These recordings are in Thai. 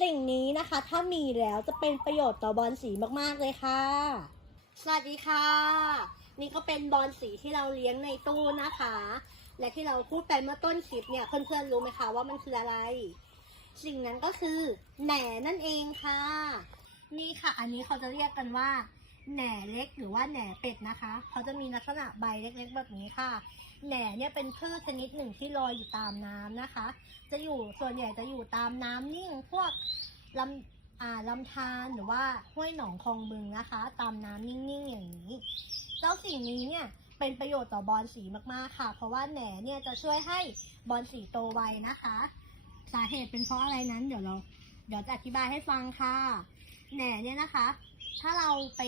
สิ่งนี้นะคะ ถ้ามีแล้วจะเป็นประโยชน์ต่อบอลสีมากๆเลยค่ะ สวัสดีค่ะ นี่ก็เป็นบอลสีที่เราเลี้ยงในตู้นะคะ และที่เราพูดไปเมื่อต้นคลิปเนี่ยเพื่อนๆรู้ไหมคะว่ามันคืออะไร สิ่งนั้นก็คือแหน่นั่นเองค่ะ นี่ค่ะ อันนี้เขาจะเรียกกันว่า แหน่เล็กหรือว่าแหน่เป็ดนะคะเขาจะมีลักษณะใบเล็กๆ แบบนี้ค่ะ แหน่เนี่ยเป็นพืชชนิดหนึ่งที่ลอยอยู่ตามน้ำนะคะ จะอยู่ส่วนใหญ่จะอยู่ตามน้ำนิ่งพวกลำอ่าลำธารหรือว่าห้วยหนองคลองบึงนะคะ ตามน้ำนิ่งๆอย่างนี้เจ้าสิ่งนี้เนี่ยเป็นประโยชน์ต่อบอลสีมากๆค่ะ เพราะว่าแหน่เนี่ยจะช่วยให้บอลสีโตไวนะคะ สาเหตุเป็นเพราะอะไรนั้นเดี๋ยวเราเดี๋ยวจะอธิบายให้ฟังค่ะ แหน่เนี่ยนะคะ ถ้าเราไป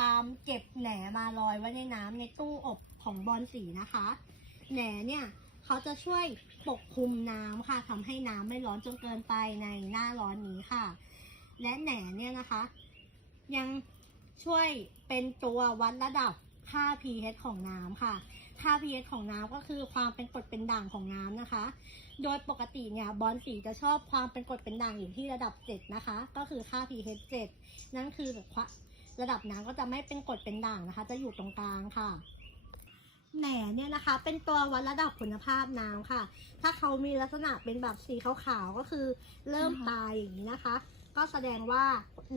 ตามเก็บแหนมาลอยไว้ในน้ำในตู้อบของบอลสีนะคะ แหนเนี่ยเขาจะช่วยปกคลุมน้ำค่ะทำให้น้ำไม่ร้อนจนเกินไปในหน้าร้อนนี้ค่ะ และแหนเนี่ยนะคะ ยังช่วยเป็นตัววัดระดับ ค่า pH ของน้ำค่ะ ค่า pH ของน้ำก็คือความเป็นกรดเป็นด่างของน้ำนะคะ โดยปกติเนี่ยบอลสีจะชอบความเป็นกรดเป็นด่างอยู่ที่ระดับ 7 นะคะ ก็คือค่า pH 7 นั่นคือระดับน้ำก็จะไม่เป็นกรดเป็นด่างนะคะ จะอยู่ตรงกลางค่ะแหน่เนี่ยนะคะ เป็นตัววัดระดับคุณภาพน้ำค่ะ ถ้าเขามีลักษณะเป็นแบบสีขาวๆก็คือเริ่มตายอย่างนี้นะคะ ก็แสดงว่า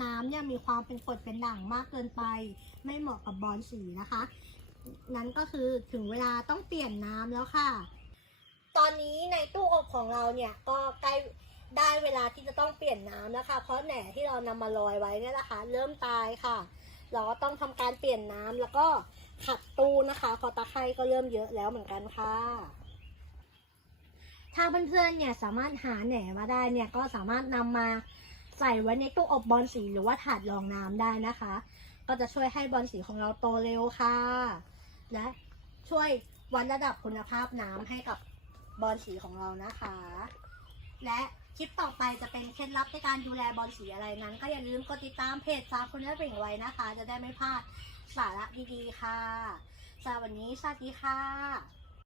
น้ำเนี่ยมีความเป็นกรดเป็นด่างมากเกินไป ไม่เหมาะกับบอลสีนะคะ นั้นก็คือถึงเวลาต้องเปลี่ยนน้ำแล้วค่ะ ตอนนี้ในตู้อบของเราเนี่ยก็ใกล้ได้เวลาที่จะต้องเปลี่ยนน้ำแล้วค่ะเพราะแหน่ที่เรานำมาลอยไว้เนี่ยนะคะ เริ่มตายค่ะ เราก็ต้องทำการเปลี่ยนน้ำแล้วก็ขัดตู้นะคะพราะตะไคร่ก็เริ่มเยอะแล้วเหมือนกันค่ะถ้าเพื่อนๆเนี่ยสามารถหาแหน่มาได้เนี่ยก็สามารถนำมา ใส่ไว้ในตู้อบบอลสีหรือว่าถาดรองน้ำได้นะคะ ก็จะช่วยให้บอลสีของเราโตเร็วค่ะ และช่วยวัดระดับคุณภาพน้ำให้กับบอลสีของเรานะคะ และคลิปต่อไปจะเป็นเคล็ดลับในการดูแลบอลสีอะไรนั้น ก็อย่าลืมกดติดตามเพจซาคุณและเบ่งไว้นะคะ จะได้ไม่พลาดสาระดีๆค่ะสำหรับวันนี้สวัสดีค่ะ